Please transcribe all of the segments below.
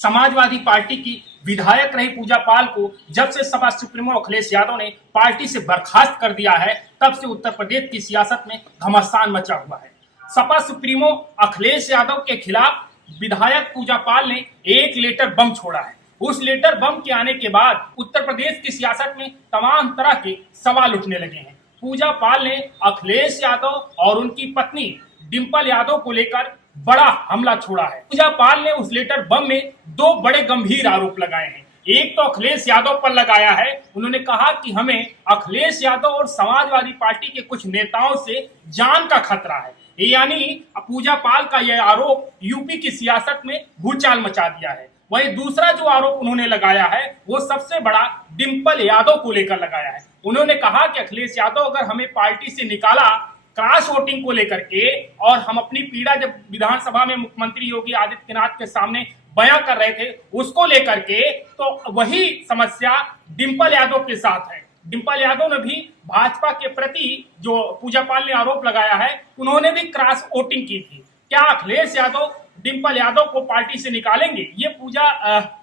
Samajwadi party की विधायक रही पूजा पाल को जब से सपा सुप्रीमो अखिलेश यादव ने पार्टी से बर्खास्त कर दिया है, तब से उत्तर प्रदेश की सियासत में घमासान मचा हुआ है। सपा सुप्रीमो अखिलेश यादव के खिलाफ विधायक पूजा पाल ने एक लेटर बम छोड़ा है। उस लेटर बम के आने के बाद उत्तर प्रदेश की सियासत में तमाम तरह के सवाल उठने लगे हैं। पूजा पाल ने अखिलेश यादव और उनकी पत्नी डिंपल यादव को लेकर बड़ा हमला छोड़ा है। पूजा पाल ने उस लेटर बम में दो बड़े गंभीर आरोप लगाए हैं। एक तो अखिलेश यादव पर लगाया है। उन्होंने कहा कि हमें अखिलेश यादव और समाजवादी पार्टी के कुछ नेताओं से जान का खतरा है। यानी पूजा पाल का यह आरोप यूपी की सियासत में भूचाल मचा दिया है। वहीं दूसरा जो आरोप उन्होंने लगाया है वो सबसे बड़ा डिंपल यादव को लेकर लगाया है। उन्होंने कहा कि अखिलेश यादव अगर हमें पार्टी से निकाला क्रॉस वोटिंग को लेकर के, और हम अपनी पीड़ा जब विधानसभा में मुख्यमंत्री योगी आदित्यनाथ के सामने बयां कर रहे थे उसको लेकर के, तो वही समस्या डिंपल यादव के साथ है। डिंपल यादव ने भी भाजपा के प्रति जो पूजा पाल ने आरोप लगाया है, उन्होंने भी क्रॉस वोटिंग की थी। क्या अखिलेश यादव डिंपल यादव को पार्टी से निकालेंगे? ये पूजा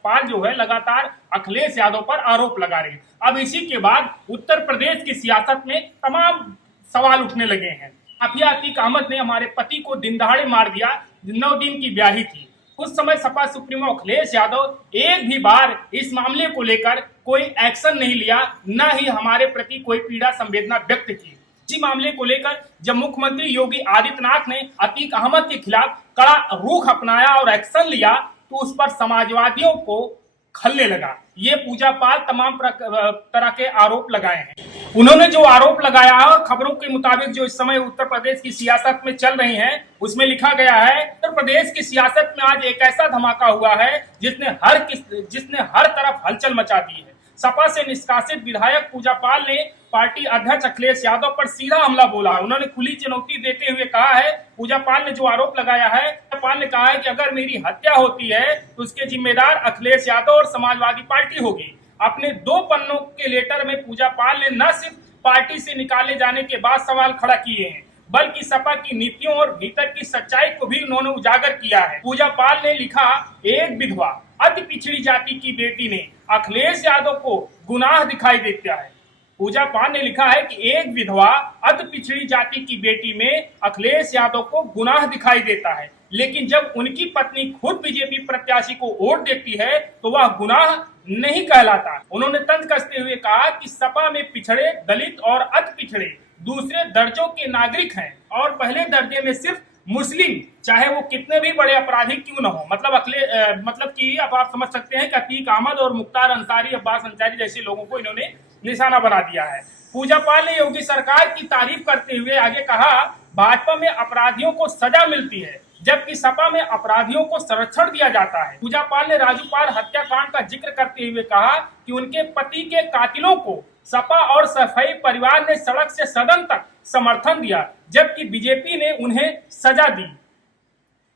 पाल जो है लगातार अखिलेश यादव पर आरोप लगा रही है। अब इसी के बाद उत्तर प्रदेश की सियासत में तमाम सवाल उठने लगे हैं। माफिया अतीक अहमद ने हमारे पति को दिन दहाड़े मार दिया, 9 दिन की ब्याही थी। उस समय सपा सुप्रीमो अखिलेश यादव एक भी बार इस मामले को लेकर कोई एक्शन नहीं लिया, न ही हमारे प्रति कोई पीड़ा संवेदना व्यक्त की। इसी मामले को लेकर जब मुख्यमंत्री योगी आदित्यनाथ ने अतीक अहमद के खिलाफ कड़ा रुख अपनाया और एक्शन लिया, तो उस पर समाजवादियों को खलने लगा। ये पूजा पाल तमाम तरह के आरोप लगाए हैं। उन्होंने जो आरोप लगाया है और खबरों के मुताबिक जो इस समय उत्तर प्रदेश की सियासत में चल रही हैं, उसमें लिखा गया है उत्तर प्रदेश की सियासत में आज एक ऐसा धमाका हुआ है जिसने हर तरफ हलचल मचा दी है। सपा से निष्कासित विधायक पूजा पाल ने पार्टी अध्यक्ष अखिलेश यादव पर सीधा हमला बोला। उन्होंने खुली चुनौती देते हुए कहा है, पूजा पाल ने जो आरोप लगाया है, पाल ने कहा है कि अगर मेरी हत्या होती है तो उसके जिम्मेदार अखिलेश यादव और समाजवादी पार्टी होगी। अपने 2 पन्नों के लेटर में पूजा पाल ने न सिर्फ पार्टी से निकाले जाने के बाद सवाल खड़ा किए हैं, बल्कि सपा की नीतियों और भीतर की सच्चाई को भी उन्होंने उजागर किया है। पूजा पाल ने लिखा, एक विधवा अति पिछड़ी जाति की बेटी ने अखिलेश यादव को गुनाह दिखाई देता है। पूजा पाल ने लिखा है कि एक विधवा अति पिछड़ी जाति की बेटी में अखिलेश यादव को गुनाह दिखाई देता है, लेकिन जब उनकी पत्नी खुद बीजेपी प्रत्याशी को वोट देती है तो वह गुनाह नहीं कहलाता। उन्होंने तंज कसते हुए कहा कि सपा में पिछड़े, दलित और अति पिछड़े दूसरे दर्जों के नागरिक हैं और पहले दर्जे में सिर्फ मुस्लिम, चाहे वो कितने भी बड़े अपराधी क्यों न हो। मतलब कि अब आप समझ सकते हैं कि अतीक अहमद और मुख्तार अंसारी, अब्बास अंसारी जैसे लोगों को इन्होंने निशाना बना दिया है। पूजा पाल ने योगी सरकार की तारीफ करते हुए आगे कहा, भाजपा में अपराधियों को सजा मिलती है जबकि सपा में अपराधियों को संरक्षण दिया जाता है। पूजा पाल ने राजूपाल हत्याकांड का जिक्र करते हुए कहा कि उनके पति के कातिलों को सपा और सफाई परिवार ने सड़क से सदन तक समर्थन दिया, जबकि बीजेपी ने उन्हें सजा दी।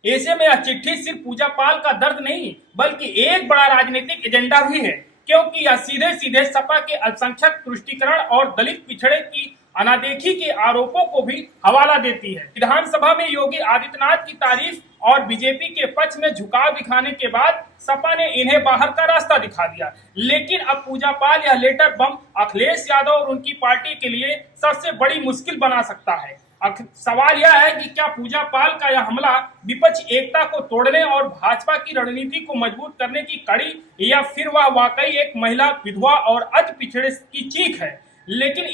ऐसे में यह चिट्ठी सिर्फ पूजा पाल का दर्द नहीं बल्कि एक बड़ा राजनीतिक एजेंडा भी है, क्योंकि यह सीधे सीधे सपा के अल्पसंख्यक तुष्टीकरण और दलित पिछड़े की अनादेखी के आरोपों को भी हवाला देती है। विधानसभा में योगी आदित्यनाथ की तारीफ और बीजेपी के पक्ष में झुकाव दिखाने के बाद सपा ने इन्हें बाहर का रास्ता दिखा दिया। लेकिन अब पूजा पाल यह लेटर बम अखिलेश यादव और उनकी पार्टी के लिए सबसे बड़ी मुश्किल बना सकता है। सवाल यह है कि क्या पूजा पाल का यह हमला विपक्ष एकता को तोड़ने और भाजपा की रणनीति को मजबूत करने की कड़ी, या फिर वह वाकई एक महिला, विधवा और अति पिछड़े की चीख है। लेकिन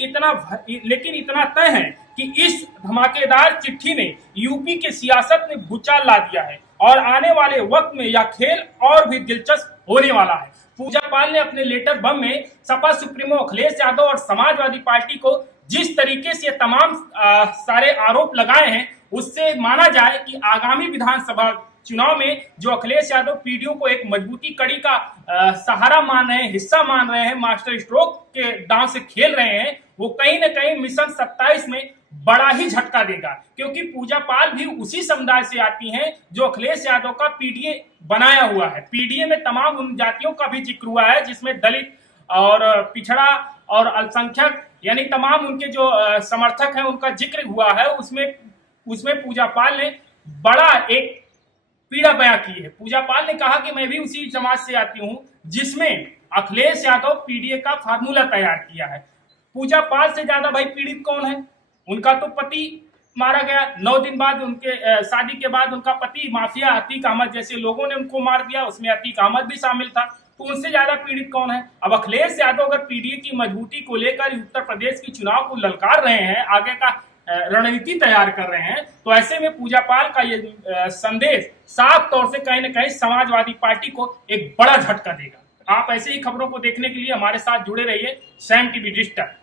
इतना तय है कि इस धमाकेदार चिट्ठी ने यूपी के सियासत में भूचाल ला दिया है और आने वाले वक्त में यह खेल और भी दिलचस्प होने वाला है। पूजा पाल ने अपने लेटर बम में सपा सुप्रीमो अखिलेश यादव और समाजवादी पार्टी को जिस तरीके से तमाम सारे आरोप लगाए हैं, उससे माना जाए कि आगामी विधानसभा चुनाव में जो अखिलेश यादव पीडीओ को एक मजबूती कड़ी का सहारा मान रहे हैं, हिस्सा मान रहे हैं, मास्टर स्ट्रोक के दांव से खेल रहे हैं, वो कहीं न कहीं मिशन 27 में बड़ा ही झटका देगा। क्योंकि पूजा पाल भी उसी समुदाय से आती हैं जो अखिलेश यादव का पीडीए बनाया हुआ है। पीडीए में तमाम उन जातियों का भी जिक्र हुआ है जिसमें दलित और पिछड़ा और अल्पसंख्यक, यानी तमाम उनके जो समर्थक हैं उनका जिक्र हुआ है। उसमें पूजा पाल ने बड़ा एक पीड़ा बयां की है। पूजा पाल ने कहा कि मैं भी उसी समाज से आती हूं जिसमें अखिलेश यादव पीडीए का फार्मूला तैयार किया है। पूजा पाल से ज्यादा भाई पीड़ित कौन है? उनका तो पति मारा गया, 9 दिन बाद उनके शादी के बाद उनका पति माफिया अतीक अहमद जैसे लोगों ने उनको मार दिया, उसमें अतीक अहमद भी शामिल था। तो उनसे ज्यादा पीड़ित कौन है? अब अखिलेश यादव अगर पीडीए की मजबूती को लेकर उत्तर प्रदेश की चुनाव को ललकार रहे हैं, आगे का रणनीति तैयार कर रहे हैं, तो ऐसे में पूजा पाल का ये संदेश साफ तौर से कहीं ना कहीं समाजवादी पार्टी को एक बड़ा झटका देगा। आप ऐसे ही खबरों को देखने के लिए हमारे साथ जुड़े रहिए सैम टीवी डिजिटल।